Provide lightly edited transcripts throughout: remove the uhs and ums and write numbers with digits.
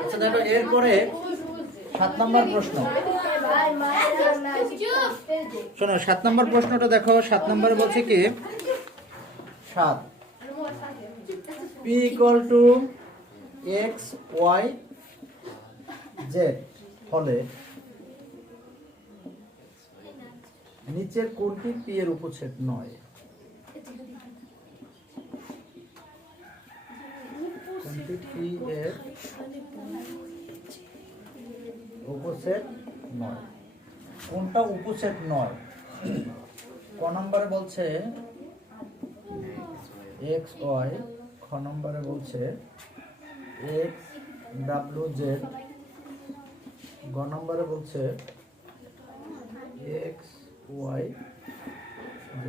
আচ্ছা দেখো এরপরে 7 নম্বর প্রশ্ন। শোনো 7 নম্বর প্রশ্নটা দেখো। 7 নম্বরে বলছে কি 7 p equal to x y z হলে নিচের কোনটি p এর উপছেদ নয়? কোনটি p এর উপছেদ নয়? কোনটা উপছেদ নয়? ক নম্বরে বলছে x y, খ নম্বরে বলছে x w z, গ নম্বরে বলছে x y z,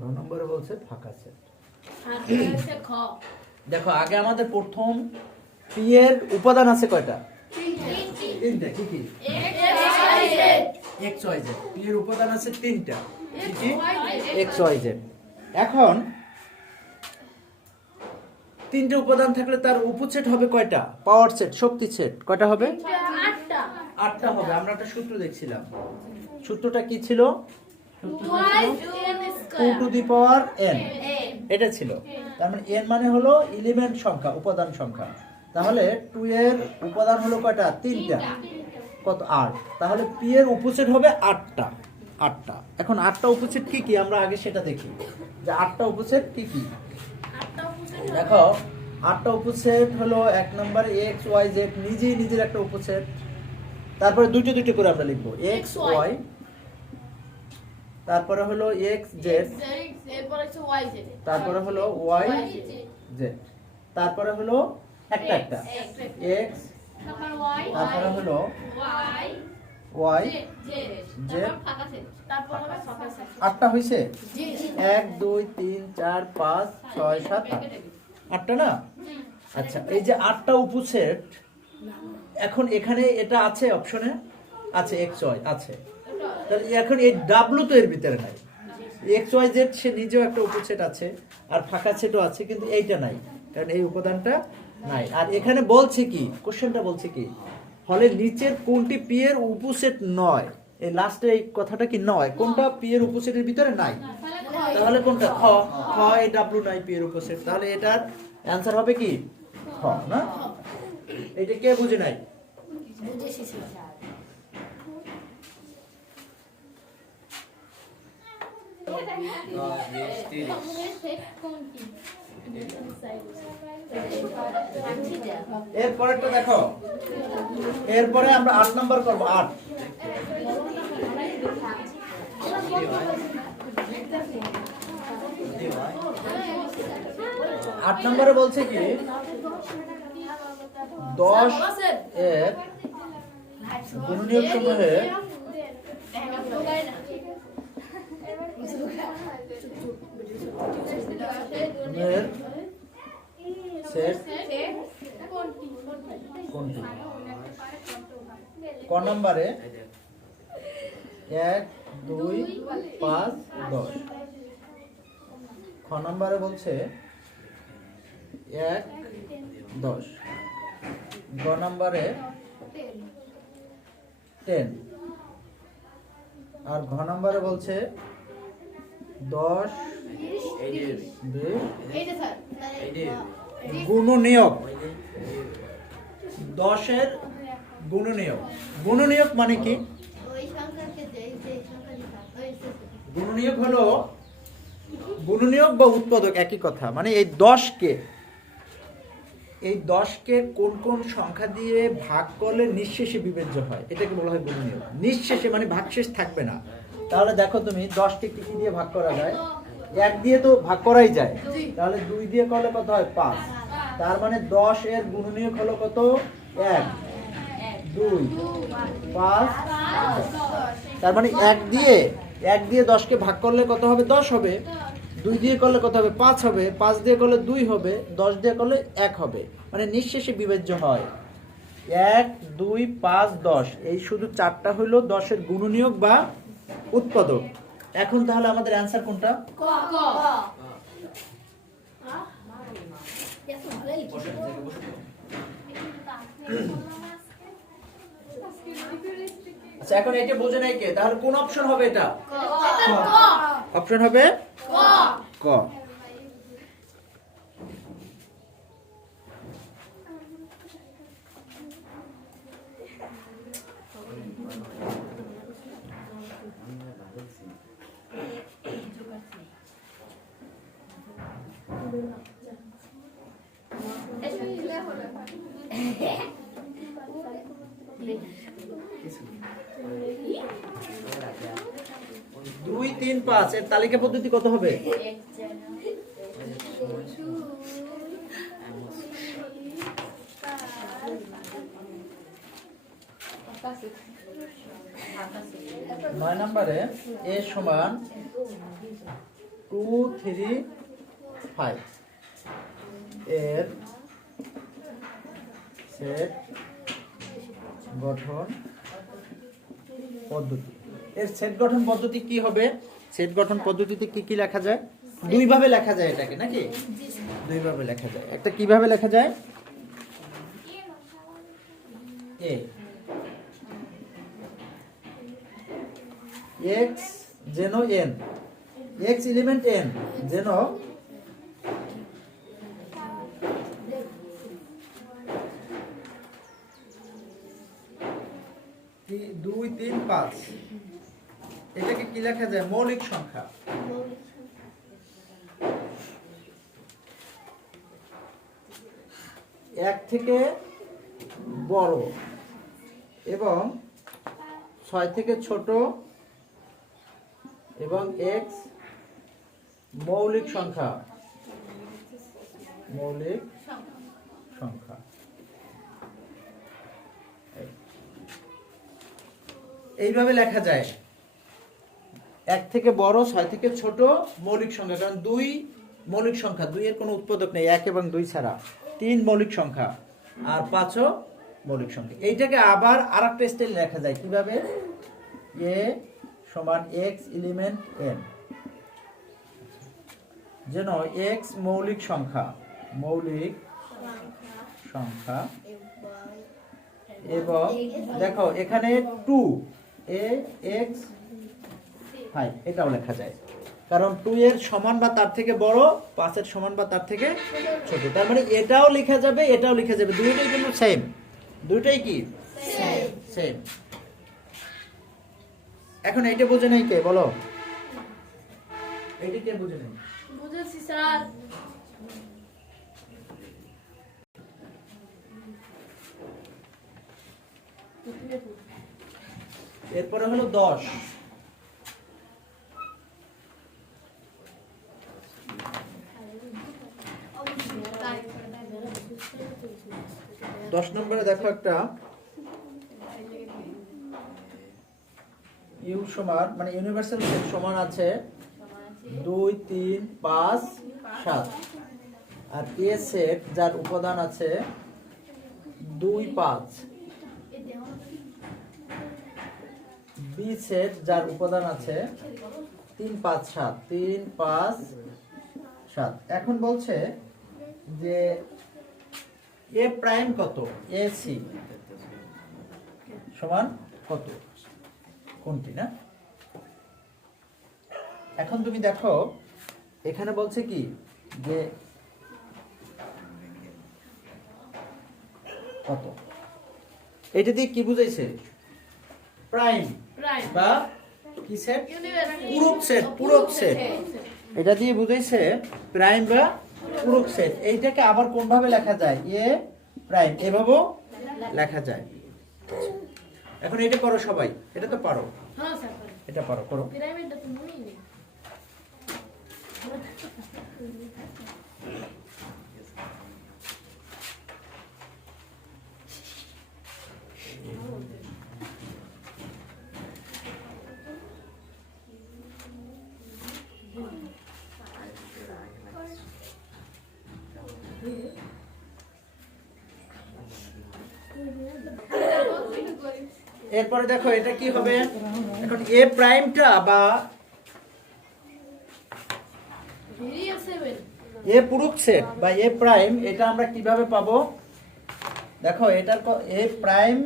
ঘ নম্বরে বলছে ফাঁকা সেট। দেখো আগে আমাদের প্রথম p এর উপাদান আছে কয়টা? তিনটা। কি কি? x y z। p এর উপাদান আছে তিনটা। কি কি? x y z। এখন তিনটে উপাদান থাকলে তার উপসেট হবে কয়টা? পাওয়ার সেট, শক্তি সেট কয়টা হবে? 8টা হবে। আমরা একটা সূত্র দেখছিলাম। সূত্রটা কি ছিল? 2 টু দি পাওয়ার n, এটা ছিল। তার মানে n মানে হলো এলিমেন্ট সংখ্যা, উপাদান সংখ্যা। তাহলে 2 এর উপাদান হলো কয়টা? 3টা। কত? 8। তাহলে p এর উপসেট হবে 8টা। 8টা। এখন 8টা উপসেট কি কি আমরা আগে সেটা দেখি, যে 8টা উপসেট কি কি। দেখো 8টা উপসেট হলো 1 নম্বর x y z নিজেই নিজের একটা উপসেট। তারপরে দুটো দুটো করে আমরা লিখবো x y, তারপরে হলো x z, তারপরে হলো y z, তারপরে হলো একটা একটা x, তারপরে হলো y z। 8টা হইছে? 1 2 3 4 5 6 7 8। 8টা না? আচ্ছা এই যে 8টা উপসেট, এখন এখানে এটা আছে অপশনে, আছে x y আছে। তাহলে এখন এই w তো এর ভিতরে নাই। x y z সে নিজেও একটা উপসেট আছে আর ফাঁকা সেটও আছে, কিন্তু এইটা নাই, কারণ এই উপাদানটা নাই। আর এখানে বলছে কি, কোশ্চেনটা বলছে কি, ফলে নিচের কোনটি p এর উপসেট নয়? এই লাস্টে এই কথাটা কি নয়, কোনটা p এর উপসেটের ভিতরে নাই? তাহলে কোনটা? খ। খ এই w নাই p এর উপসেট, তাহলে এটার অ্যানসার হবে কি খ না? এটা কে বুঝে নাই? এরপরেরটা দেখো। এরপরে আমরা 8 নাম্বার করব। 8 নম্বরে বলছে কি 10 এর গুণনীয়ক সমূহে সেট কোনটি? ক নম্বরে 1 2 5 10, খ নম্বরে বলছে 1 10, গ নম্বরে 10, আর ঘ নম্বরে বলছে 10 গুণনীয়ক। 10 এর গুণনীয়ক। গুণনীয়ক মানে কি? গুণনীয়ক হলো, গুণনীয়ক বা উৎপাদক একই কথা। মানে এই 10কে কোন কোন সংখ্যা দিয়ে ভাগ করলে নিঃশেষে বিবেচ্য হয়, এটাকে বলা হয় গুণনীয়ক। নিঃশেষে মানে ভাগশেষ থাকবে না। তাহলে দেখো তুমি 10কে কি কি দিয়ে ভাগ করা যায়? 1 দিয়ে তো ভাগ করাই যায়, তাহলে 2 দিয়ে করলে কত হয়? 5। তার মানে 10 এর গুণনীয়ক হলো কত? 1 2 5 10। তার মানে 1 দিয়ে 10কে ভাগ করলে কত হবে? 10 হবে। 2 দিয়ে করলে কত হবে? 5 হবে। 5 দিয়ে করলে 2 হবে। 10 দিয়ে করলে 1 হবে। মানে নিঃশেষে বিবেচ্য হয়। 1 2 5 10, এই শুধু 4টা হলো 10 এর গুণনীয়ক বা উৎপাদক। এখন তাহলে আমাদের অ্যান্সার কোনটা? ক ক আচ্ছা এখন এটা বোঝে নাই কে, তাহলে কোন অপশন হবে এটা? ক অপশন হবে ক ক। দুই তিন পাঁচ এর তালিকা পদ্ধতি কত হবে? নয় নম্বরে এ সমান 2 3 5 এর সেট গঠন পদ্ধতি। এর সেট গঠন পদ্ধতি কি হবে? সেট গঠন পদ্ধতিতে কি কি লেখা যায়? দুই ভাবে লেখা যায় এটাকে, নাকি? দুই ভাবে লেখা যায়। একটা কিভাবে লেখা যায়? এ x যেন n, x এলিমেন্ট n যেন দুই তিন পাঁচ, এটাকে কি লেখা যায়? মৌলিক সংখ্যা। এক থেকে বড় এবং 6 থেকে ছোট এবং x মৌলিক সংখ্যা, মৌলিক সংখ্যা। এইভাবে লেখা যায়, এক থেকে বড় 6 থেকে ছোট মৌলিক সংখ্যা, কারণ দুই মৌলিক সংখ্যা, দুই এর কোনো উৎপাদক নেই এক এবং দুই ছাড়া, 3 মৌলিক সংখ্যা আর 5ও মৌলিক সংখ্যা। এইটাকে আবার আরেকটা স্টাইল লেখা যায় কিভাবে? a সমান x এলিমেন্ট n যেন x মৌলিক সংখ্যা, মৌলিক সংখ্যা এবং দেখো এখানে 2 a x 5 এটাও লেখা যায়, কারণ 2 এর সমান বা তার থেকে বড়, 5 এর সমান বা তার থেকে ছোট। তার মানে এটাও লেখা যাবে, এটাও লেখা যাবে, দুইটাই কিন্তু সেম, দুইটাই কি সেম। এখন এইটা বুঝে নাই কে? বলো, এইটা কে বুঝে নাই? বুঝেছি স্যার। এরপরে হলো 10। নম্বরে দেখো একটা ইউ সমান মানে ইউনিভার্সাল সেট সমান আছে 2 3 5 7 আর এ সেট যার উপাদান আছে 2 5, বি সেট যার উপাদান আছে 3 5 7, 3 5 7। এখন বলছে যে এ প্রাইম কত? এ সি সমান কত? কোনটি না? এখন তুমি দেখো এখানে বলছে কি যে কত, এটা দিয়ে কি বুঝাইছে? প্রাইম বা কি সেট? পূরক সেট, পূরক সেট। এটা দিয়ে বুঝাইছে প্রাইম বা পূরক সেট। এইটাকে আবার কোন ভাবে লেখা যায়? এ প্রাইম এভাবেও লেখা যায়। এখন এটা করো সবাই, এটা তো পারো, হ্যাঁ স্যার এটা পারো, করো। পিরামিডটা তো মনেই নেই। এরপরে দেখো এটা কি হবে? এখন এ প্রাইমটা বা রিয়েল 7 এ পূরক সেট বা এ প্রাইম এটা আমরা কিভাবে পাবো? দেখো এটার এ প্রাইম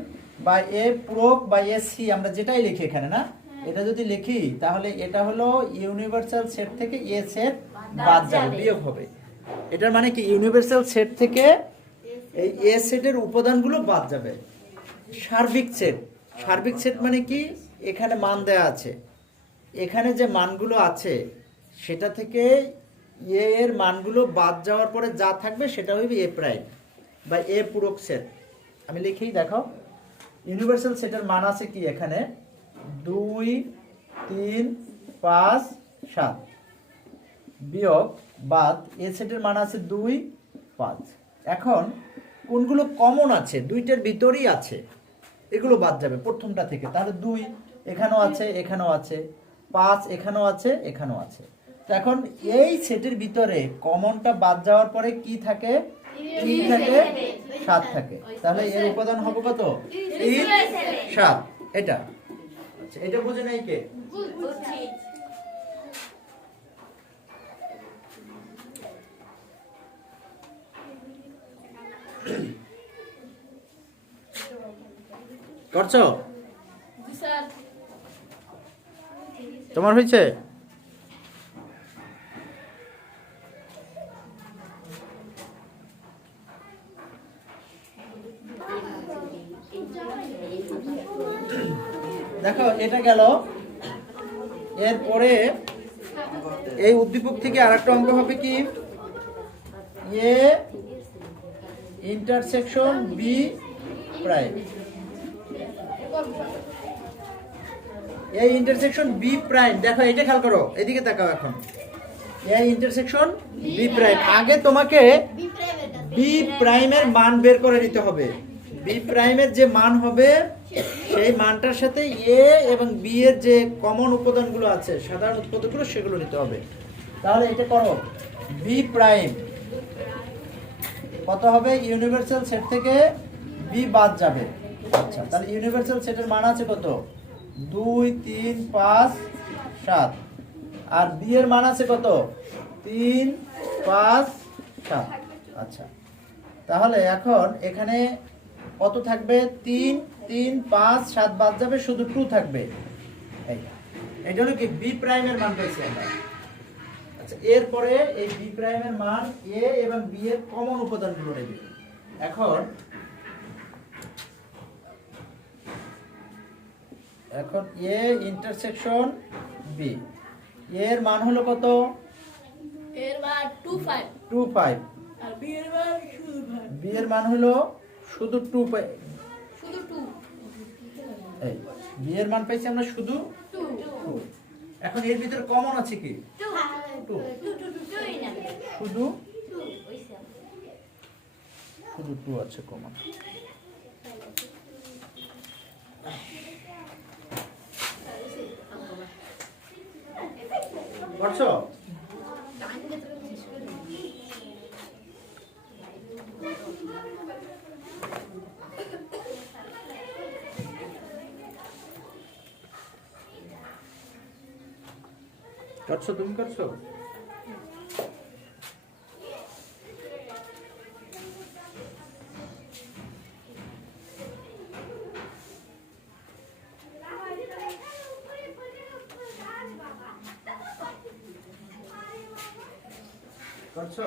বা এ পূরক বা এ সি আমরা যেটাই লিখি এখানে না, এটা যদি লিখি তাহলে এটা হলো ইউনিভার্সাল সেট থেকে এ সেট বাদ যাবে, বিয়োগ হবে। এটার মানে কি ইউনিভার্সাল সেট থেকে এই এ সেটের উপাদানগুলো বাদ যাবে। সার্বিক সেট, সার্বিক সেট মানে কি এখানে মান দেয়া আছে, এখানে যে মানগুলো আছে সেটা থেকে এ এর মানগুলো বাদ যাওয়ার পরে যা থাকবে সেটা হবে এ প্রাইম বা এ পূরক সেট। আমি লিখি দেখো, ইউনিভার্সাল সেটের মান আছে কি এখানে 2 3 5 7 বিয়োগ বাদ এ সেটের মান আছে 2 5। এখন কোনগুলো কমন আছে, দুইটার ভিতরেই আছে, এগুলো বাদ যাবে প্রথমটা থেকে। তাহলে 2 এখানেও আছে, এখানেও আছে, 5 এখানেও আছে, এখানেও আছে। তো এখন এই সেটের ভিতরে কমনটা বাদ যাওয়ার পরে কি থাকে? 3 থাকে, 7 থাকে। তাহলে এর উপাদান হবে কত? 3 7। এটা আচ্ছা, এটা বুঝে নাই কে? বুঝছি করছো? জি স্যার তোমার হয়েছে? দেখো এটা গেল। এরপরে এই উদ্দীপক থেকে আরেকটা অঙ্ক হবে কি, এ ইন্টারসেকশন বি প্রাইম। এই ইন্টারসেকশন বি প্রাইম, দেখো এটা খেয়াল করো, এদিকে তাকাও। এখন এই ইন্টারসেকশন বি প্রাইম, আগে তোমাকে বি প্রাইমের মান বের করে নিতে হবে। বি প্রাইমের যে মান হবে সেই মানটার সাথে এ এবং বি এর যে কমন উপাদানগুলো আছে, সাধারণ উৎপাদকগুলো, সেগুলো নিতে হবে। তাহলে এটা করো, বি প্রাইম কত হবে? ইউনিভার্সাল সেট থেকে বি বাদ যাবে। আচ্ছা, তাহলে ইউনিভার্সাল সেটের মান আছে কত? 2 3 5 7। আর বি এর মান আছে কত? 3 5 7। আচ্ছা, তাহলে এখন এখানে কত থাকবে? 3 3 5 7 বাদ যাবে, শুধু 2 থাকবে। এই জন্য কি বি প্রাইমের মান পেয়েছি আমরা। আচ্ছা, এরপরে এই বি প্রাইমের মান এ এবং বি এর কমন উপাদানগুলো নেবে। এখন এ ইন্টারসেকশন বি, এর মান হলো কত? এর মান 25 2 5। আর বি এর মান শুধু 5 বি এর মান হলো শুধু 2 শুধু 2 এই বি এর মান পাইছি আমরা শুধু 2। এখন এর ভিতরে কমন আছে কি? 2। শুধু 2 আছে কমন। করছো? করছো, তুমি করছো? করছো?